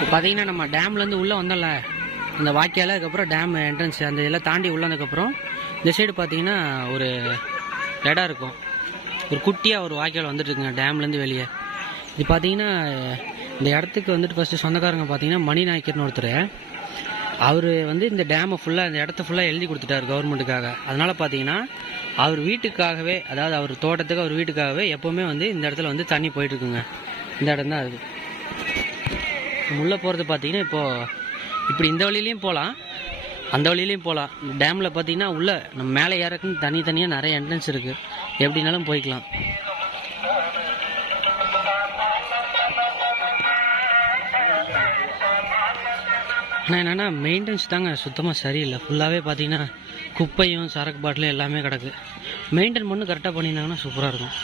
இப்போ பார்த்தீங்கன்னா நம்ம டேம்லேருந்து உள்ளே வந்தோம்ல அந்த வாய்க்கால், அதுக்கப்புறம் டேம் என்ட்ரன்ஸ் அந்த இதெல்லாம் தாண்டி உள்ளே வந்ததுக்கப்புறம் இந்த சைடு பார்த்தீங்கன்னா ஒரு இடம் இருக்கும். ஒரு குட்டியாக ஒரு வாய்க்கால் வந்துட்டு இருக்குங்க டேம்லேருந்து வெளியே. இது பார்த்தீங்கன்னா இந்த இடத்துக்கு வந்துட்டு ஃபஸ்ட்டு சொந்தக்காரங்க பார்த்தீங்கன்னா மணி நாயக்கர்னு ஒருத்தர். அவர் வந்து இந்த டேமை ஃபுல்லாக இந்த இடத்த ஃபுல்லாக எழுதி கொடுத்துட்டார் கவர்மெண்ட்டுக்காக. அதனால் பார்த்தீங்கன்னா அவர் வீட்டுக்காகவே, அதாவது அவர் தோட்டத்துக்கு அவர் வீட்டுக்காகவே எப்போவுமே வந்து இந்த இடத்துல வந்து தண்ணி போயிட்டுருக்குங்க. இந்த இடம் தான் அது. உள்ளே போகிறது பார்த்தீங்கன்னா இப்போது இப்படி இந்த வழியிலையும் போகலாம், அந்த வழியிலையும் போகலாம். டேமில் பார்த்தீங்கன்னா உள்ளே நம்ம மேலே ஏறக்குன்னு தனியாக நிறைய என்ட்ரன்ஸ் இருக்குது, எப்படினாலும் போய்க்கலாம். ஆனால் என்னென்னா மெயின்டெனன்ஸ் தாங்க சுத்தமாக சரியில்லை. ஃபுல்லாகவே பார்த்தீங்கன்னா குப்பையும் சரக்கு பாட்டிலும் எல்லாமே கிடக்கு. மெயின்டைன் பண்ணி கரெக்டாக பண்ணியிருந்தாங்கன்னா சூப்பராக இருக்கும்.